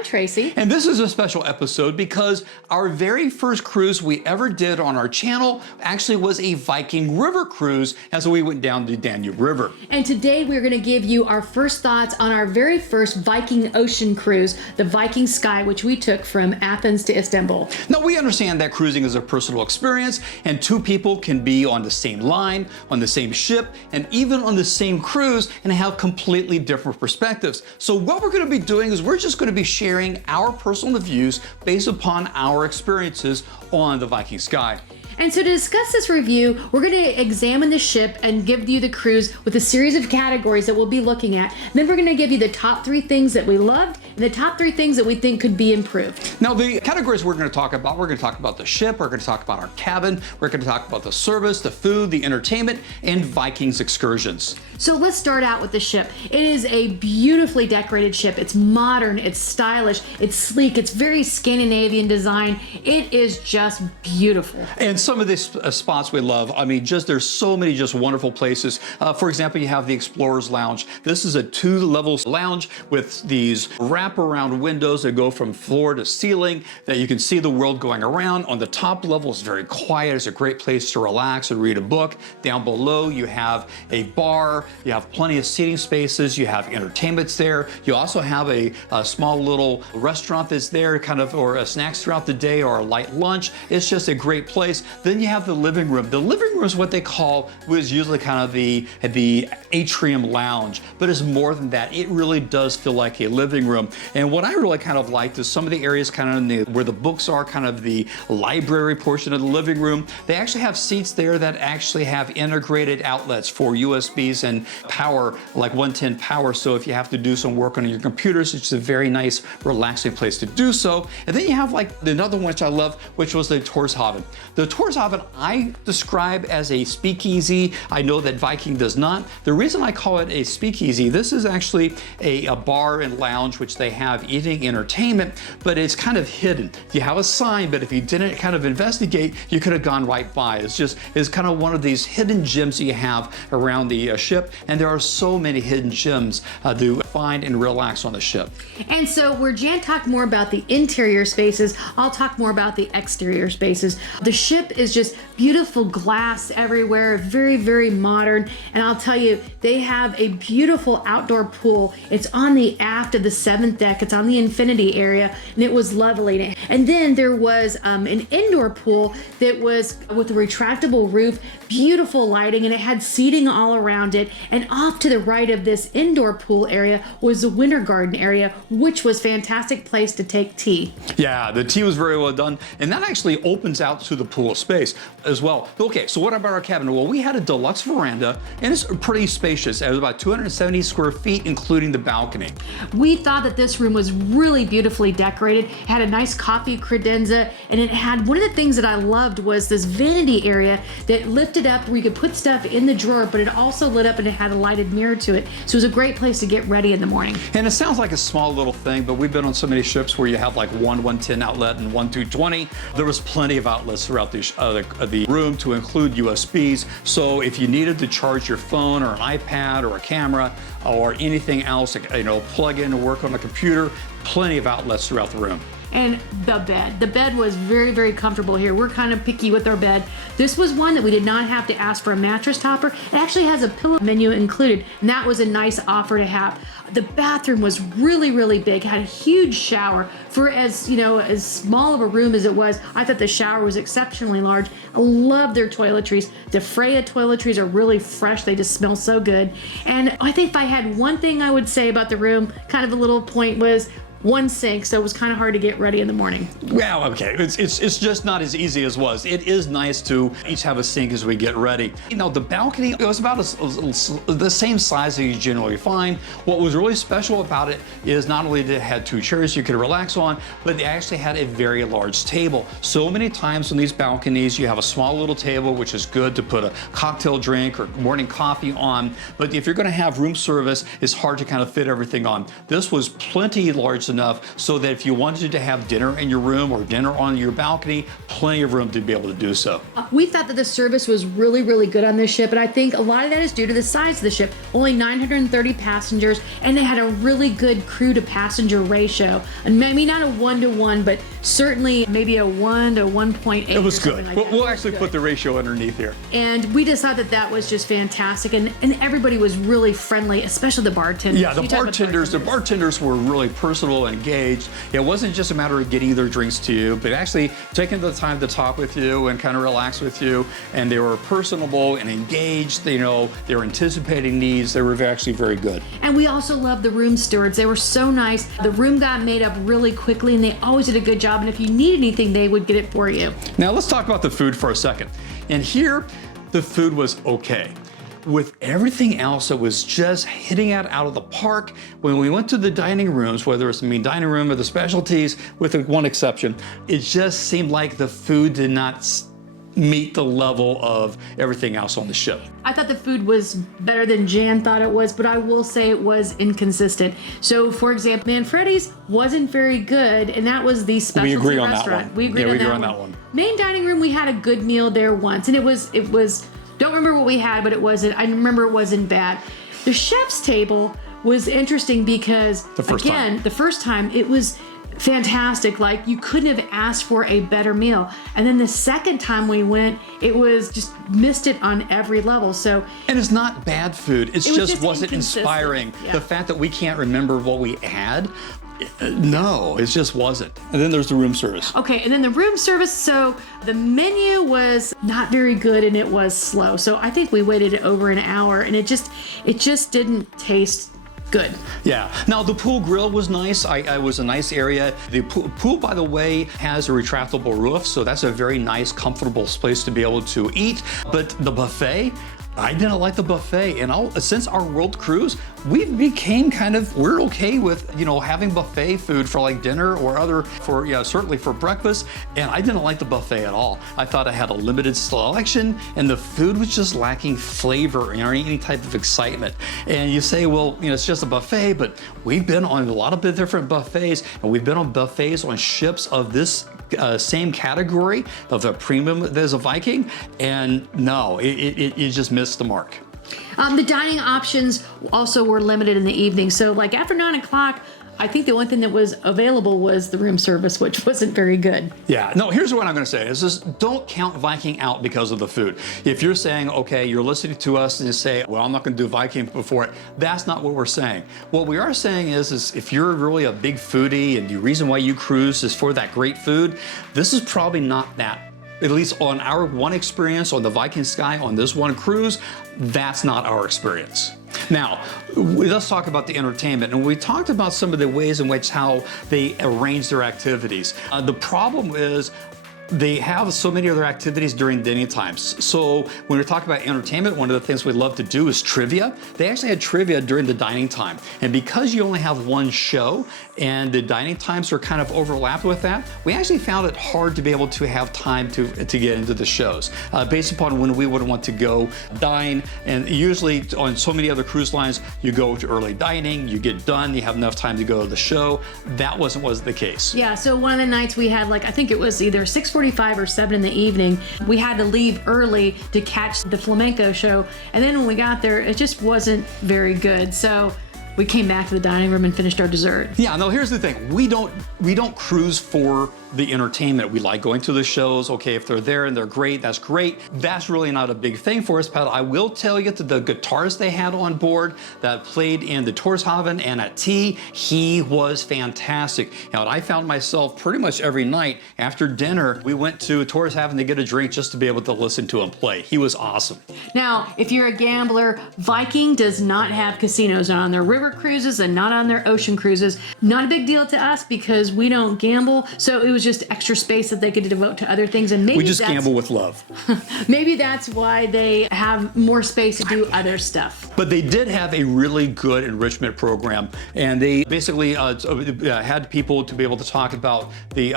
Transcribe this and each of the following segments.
I'm Tracy. And this is a special episode because our very first cruise we ever did on our channel actually was a Viking River cruise as we went down the Danube River. And today we're going to give you our first thoughts on our very first Viking Ocean Cruise, the Viking Sky, which we took from Athens to Istanbul. Now, we understand that cruising is a personal experience and two people can be on the same line, on the same ship, and even on the same cruise and have completely different perspectives. So what we're going to be doing is we're just going to be sharing our personal views based upon our experiences on the Viking Sky. And so to discuss this review, we're going to examine the ship and give you the cruise with a series of categories that we'll be looking at. Then we're going to give you the top 3 things that we loved and the top 3 things that we think could be improved. Now, the categories we're going to talk about the ship, we're going to talk about our cabin, we're going to talk about the service, the food, the entertainment, and Viking's excursions. So let's start out with the ship. It is a beautifully decorated ship. It's modern, it's stylish, it's sleek, it's very Scandinavian design. It is just beautiful. And some of these spots we love. I mean, there's so many just wonderful places. For example, you have the Explorer's Lounge. This is a 2-level lounge with these wraparound windows that go from floor to ceiling that you can see the world going around. On the top level, it's very quiet. It's a great place to relax and read a book. Down below, you have a bar. You have plenty of seating spaces. You have entertainments there. You also have a small little restaurant that's there, or snacks throughout the day, or a light lunch. It's just a great place. Then you have the living room. The living room is what they call, was usually kind of the atrium lounge, but it's more than that. It really does feel like a living room. And what I really kind of liked is some of the areas where the books are, kind of the library portion of the living room. They actually have seats there that actually have integrated outlets for USBs and power, like 110 power. So if you have to do some work on your computers, it's a very nice, relaxing place to do so. And then you have like another one which I love, which was the Torshaven. The Torshaven I describe as a speakeasy. I know that Viking does not. The reason I call it a speakeasy, this is actually a bar and lounge which they have eating entertainment, but it's kind of hidden. You have a sign, but if you didn't kind of investigate, you could have gone right by. It's kind of one of these hidden gems that you have around the ship, and there are so many hidden gems to find and relax on the ship. And so where Jan talked more about the interior spaces, I'll talk more about the exterior spaces. The ship is just beautiful glass everywhere, very, very modern. And I'll tell you, they have a beautiful outdoor pool. It's on the aft of the 7th deck. It's on the infinity area, and it was lovely. And then there was an indoor pool that was with a retractable roof, beautiful lighting, and it had seating all around it. And off to the right of this indoor pool area was the winter garden area, which was a fantastic place to take tea. Yeah, the tea was very well done. And that actually opens out to the pool space as well. Okay, so what about our cabin? Well, we had a deluxe veranda, and it's pretty spacious. It was about 270 square feet, including the balcony. We thought that this room was really beautifully decorated. It had a nice coffee credenza, and it had, one of the things that I loved was this vanity area that lifted up where you could put stuff in the drawer, but it also lit up and it had a lighted mirror to it. So it was a great place to get ready in the morning. And it sounds like a small little thing, but we've been on so many ships where you have like one 110 outlet and one 220. There was plenty of outlets throughout the room to include USBs. So if you needed to charge your phone or an iPad or a camera or anything else, plug in and work on a computer, plenty of outlets throughout the room. And the bed. The bed was very, very comfortable here. We're kind of picky with our bed. This was one that we did not have to ask for a mattress topper. It actually has a pillow menu included, and that was a nice offer to have. The bathroom was really, really big, had a huge shower. For as small of a room as it was, I thought the shower was exceptionally large. I love their toiletries. The Freya toiletries are really fresh. They just smell so good. And I think if I had one thing I would say about the room, kind of a little point, was one sink, so it was kind of hard to get ready in the morning. Well, okay, it's just not as easy as was. It is nice to each have a sink as we get ready. The balcony, it was about the same size that you generally find. What was really special about it is not only did it have 2 chairs you could relax on, but they actually had a very large table. So many times on these balconies, you have a small little table, which is good to put a cocktail drink or morning coffee on. But if you're going to have room service, it's hard to kind of fit everything on. This was plenty large enough so that if you wanted to have dinner in your room or dinner on your balcony, plenty of room to be able to do so. We thought that the service was really, really good on this ship, and I think a lot of that is due to the size of the ship. Only 930 passengers, and they had a really good crew to passenger ratio. And maybe not a 1-to-1, but certainly maybe a 1 to 1.8. It was good. Like We'll actually put the ratio underneath here. And we just thought that that was just fantastic, and everybody was really friendly, especially the bartenders. Yeah, the bartenders were really personal and engaged. It wasn't just a matter of getting their drinks to you, but actually taking the time to talk with you and kind of relax with you. And they were personable and engaged. You know, they were anticipating needs. They were actually very good. And we also loved the room stewards. They were so nice. The room got made up really quickly, and they always did a good job. And if you need anything, they would get it for you. Now let's talk about the food for a second. And here, the food was okay. With everything else that was just hitting it out of the park, when we went to the dining rooms, whether it's the main dining room or the specialties, with one exception, it just seemed like the food did not meet the level of everything else on the ship. I thought the food was better than Jan thought it was, but I will say it was inconsistent. So, for example, Manfredi's wasn't very good, and that was the specialty restaurant. We agree on that one. We agreed on that one. Main dining room, we had a good meal there once, and it was. Don't remember what we had, but I remember it wasn't bad. The chef's table was interesting because the first time it was fantastic. Like, you couldn't have asked for a better meal. And then the second time we went, it was just missed it on every level. So, and it's not bad food. It just wasn't inspiring. Yeah. The fact that we can't remember what we had, no, it just wasn't. And then there's the room service. Okay, and then the room service. So the menu was not very good, and it was slow. So I think we waited over an hour, and it just didn't taste good. Yeah. Now the pool grill was nice. It was a nice area. The pool, by the way, has a retractable roof, so that's a very nice, comfortable place to be able to eat. But the buffet, I didn't like the buffet, and since our world cruise, we're okay with, you know, having buffet food for like dinner or certainly for breakfast, and I didn't like the buffet at all. I thought it had a limited selection, and the food was just lacking flavor or any type of excitement. And you say, well, you know, it's just a buffet, but we've been on a lot of different buffets, and we've been on buffets on ships of this same category of a premium as a Viking, and no, it just missed the mark. The dining options also were limited in the evening. So like after 9 o'clock, I think the only thing that was available was the room service, which wasn't very good. Yeah, no, here's what I'm gonna say, is just don't count Viking out because of the food. If you're saying, okay, you're listening to us and you say, well, I'm not gonna do Viking before it, that's not what we're saying. What we are saying is if you're really a big foodie and the reason why you cruise is for that great food, this is probably not that. At least on our one experience on the Viking Sky on this one cruise, that's not our experience. Now, let's talk about the entertainment. And we talked about some of the ways in which how they arrange their activities. The problem is they have so many other activities during dinner times. So when we're talking about entertainment, one of the things we love to do is trivia. They actually had trivia during the dining time. And because you only have one show and the dining times are kind of overlapped with that, we actually found it hard to be able to have time to get into the shows based upon when we would want to go dine. And usually on so many other cruise lines, you go to early dining, you get done, you have enough time to go to the show. That wasn't the case. Yeah, so one of the nights we had, like, I think it was either 6:45 or 7 in the evening. We had to leave early to catch the flamenco show. And then when we got there, it just wasn't very good. So we came back to the dining room and finished our dessert. Yeah, no, here's the thing. We don't cruise for the entertainment. We like going to the shows. Okay, if they're there and they're great, that's great. That's really not a big thing for us, but I will tell you that the guitars they had on board that played in the Torshaven and at tea, he was fantastic. Now, I found myself pretty much every night after dinner, we went to Torshaven to get a drink just to be able to listen to him play. He was awesome. Now, if you're a gambler, Viking does not have casinos on their river cruises and not on their ocean cruises. Not a big deal to us because we don't gamble, so it was just extra space that they could devote to other things, and maybe we just gamble with love. Maybe that's why they have more space to do other stuff. But they did have a really good enrichment program, and they basically had people to be able to talk about the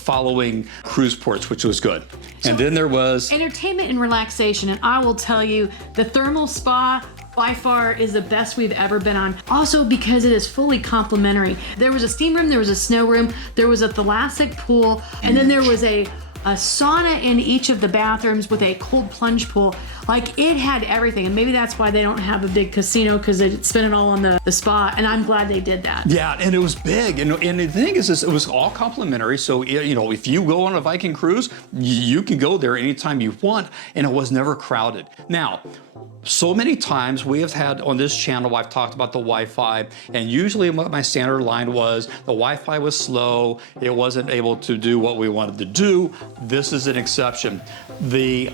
following cruise ports, which was good. So, and then there was entertainment and relaxation, and I will tell you, the thermal spa by far is the best we've ever been on. Also because it is fully complimentary. There was a steam room, there was a snow room, there was a thalassic pool, and then there was a sauna in each of the bathrooms with a cold plunge pool. Like, it had everything, and maybe that's why they don't have a big casino, because they spent it all on the spa, and I'm glad they did that. Yeah, and it was big, and the thing is, it was all complimentary, so, you know, if you go on a Viking cruise, you can go there anytime you want, and it was never crowded. Now, so many times we have had on this channel, I've talked about the Wi-Fi, and usually what my standard line was, the Wi-Fi was slow, it wasn't able to do what we wanted to do. This is an exception. The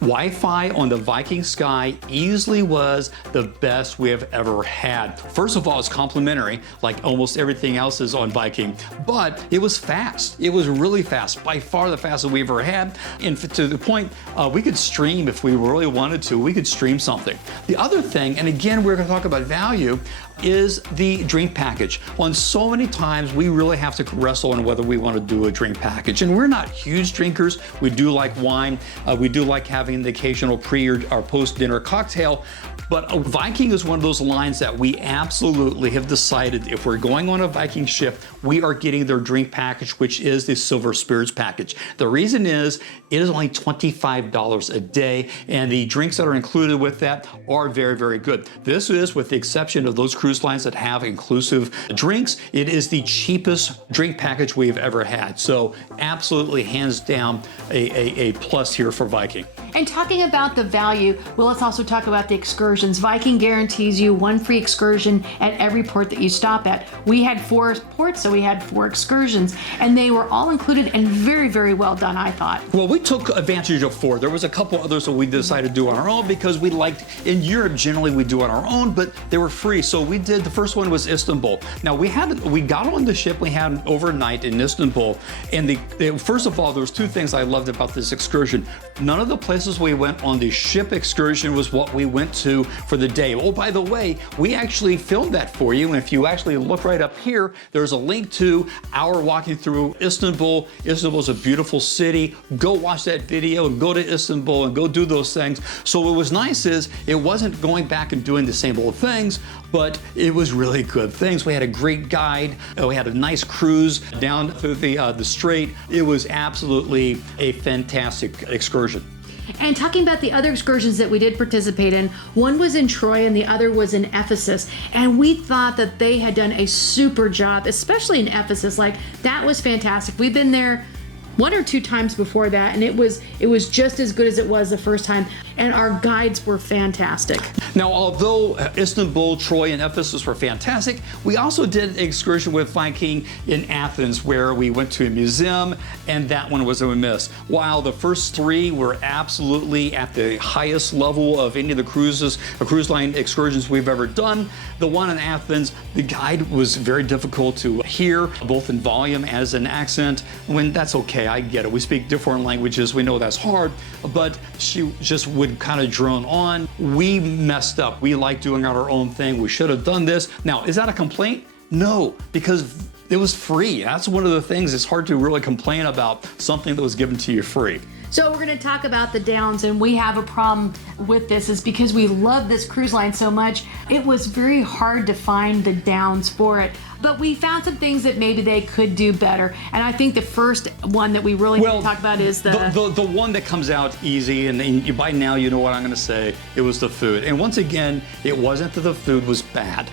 Wi-Fi on the Viking Sky easily was the best we have ever had. First of all, it's complimentary, like almost everything else is on Viking, but it was fast. It was really fast, by far the fastest we've ever had. And to the point, we could stream if we really wanted to, we could stream something. The other thing, and again, we're gonna talk about value, is the drink package. On so many times, we really have to wrestle on whether we want to do a drink package. And we're not huge drinkers. We do like wine. We do like having the occasional pre or post-dinner cocktail. But Viking is one of those lines that we absolutely have decided if we're going on a Viking ship, we are getting their drink package, which is the Silver Spirits package. The reason is it is only $25 a day, and the drinks that are included with that are very, very good. This is, with the exception of those cruise lines that have inclusive drinks, it is the cheapest drink package we've ever had. So absolutely, hands down, a plus here for Viking. And talking about the value, well, let's also talk about the excursions. Viking guarantees you one free excursion at every port that you stop at. We had 4 ports, so we had 4 excursions, and they were all included and very, very well done, I thought. Well, we took advantage of 4. There was a couple others that we decided to do on our own because we liked, in Europe, generally we do on our own, but they were free. So we did, the first one was Istanbul. Now we got on the ship, we had overnight in Istanbul, and first of all, there was 2 things I loved about this excursion. None of the places we went on the ship excursion was what we went to for the day. Oh, by the way, we actually filmed that for you, and if you actually look right up here, there's a link to our walking through Istanbul. Istanbul is a beautiful city. Go watch that video and go to Istanbul and go do those things. So what was nice is it wasn't going back and doing the same old things, but it was really good things. We had a great guide. We had a nice cruise down through the strait. It was absolutely a fantastic excursion. And talking about the other excursions that we did participate in, one was in Troy and the other was in Ephesus. And we thought that they had done a super job, especially in Ephesus. Like, that was fantastic. We've been there 1 or 2 times before that, and it was just as good as it was the first time, and our guides were fantastic. Now, although Istanbul, Troy, and Ephesus were fantastic, we also did an excursion with Viking in Athens, where we went to a museum, and that one was a miss. While the first 3 were absolutely at the highest level of any of the cruise line excursions we've ever done, the one in Athens, the guide was very difficult to hear, both in volume as in accent. When that's okay, I get it. We speak different languages. We know that's hard, but she just would kind of drone on. We messed up. We like doing our own thing. We should have done this. Now, is that a complaint? No, because it was free. That's one of the things. It's hard to really complain about something that was given to you free. So we're going to talk about the downs, and we have a problem with this is because we love this cruise line so much. It was very hard to find the downs for it, but we found some things that maybe they could do better. And I think the first one that we really need to talk about is the one that comes out easy, and by now you know what I'm going to say. It was the food, and once again, it wasn't that the food was bad.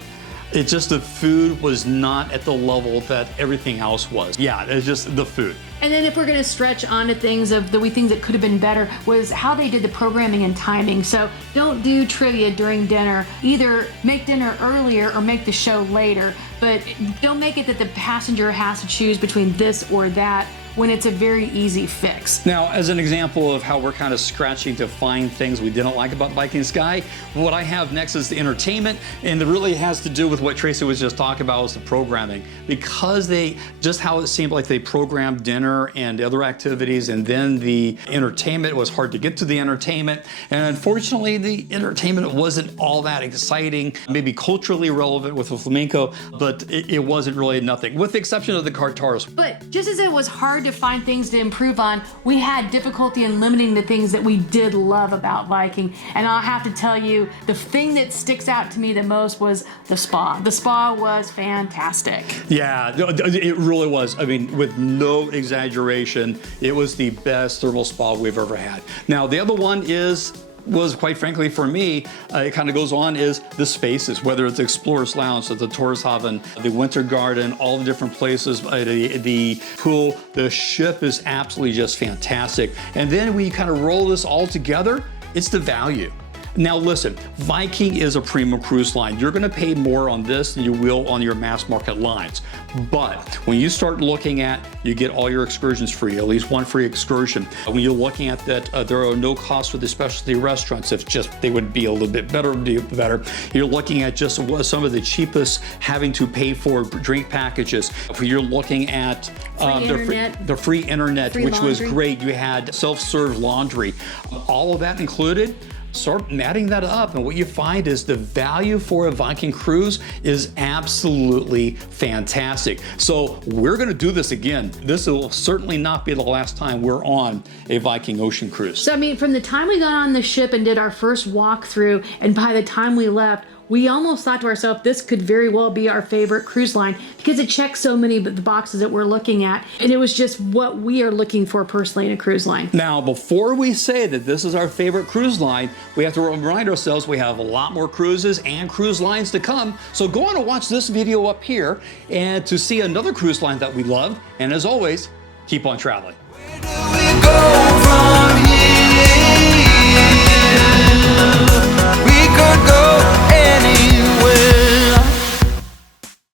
It's just the food was not at the level that everything else was. Yeah, it's just the food. And then if we're going to stretch onto things of the things that could have been better was how they did the programming and timing. So don't do trivia during dinner. Either make dinner earlier or make the show later, but don't make it that the passenger has to choose between this or that when it's a very easy fix. Now, as an example of how we're kind of scratching to find things we didn't like about Viking Sky, what I have next is the entertainment, and it really has to do with what Tracy was just talking about, was the programming. Because how it seemed like they programmed dinner and other activities, and then the entertainment was hard to get to the entertainment. And unfortunately, the entertainment wasn't all that exciting, maybe culturally relevant with the flamenco, but it wasn't really nothing, with the exception of the Kartars. But just as it was hard to to find things to improve on, we had difficulty in limiting the things that we did love about Viking. And I'll have to tell you, the thing that sticks out to me the most was the spa. The spa was fantastic. Yeah, it really was. I mean, with no exaggeration, it was the best thermal spa we've ever had. Now, the other one was quite frankly for me, it kind of goes on is the spaces, whether it's Explorer's Lounge, the Torshaven, the Winter Garden, all the different places, the pool, the ship is absolutely just fantastic. And then when you kind of roll this all together, it's the value. Now listen, Viking is a premium cruise line. You're gonna pay more on this than you will on your mass market lines. But when you start looking at, you get all your excursions free, at least one free excursion. When you're looking at that, there are no costs for the specialty restaurants. If just they would be a little bit better. You're looking at just some of the cheapest having to pay for drink packages. You're looking at the free internet, free which laundry. was great. You had self-serve laundry. All of that included. Start adding that up, and what you find is the value for a Viking cruise is absolutely fantastic. So we're going to do this again. This will certainly not be the last time we're on a Viking Ocean Cruise. So I mean, from the time we got on the ship and did our first walkthrough, and by the time we left, we almost thought to ourselves, this could very well be our favorite cruise line because it checks so many of the boxes that we're looking at. And it was just what we are looking for personally in a cruise line. Now, before we say that this is our favorite cruise line, we have to remind ourselves we have a lot more cruises and cruise lines to come. So go on and watch this video up here and to see another cruise line that we love. And as always, keep on traveling.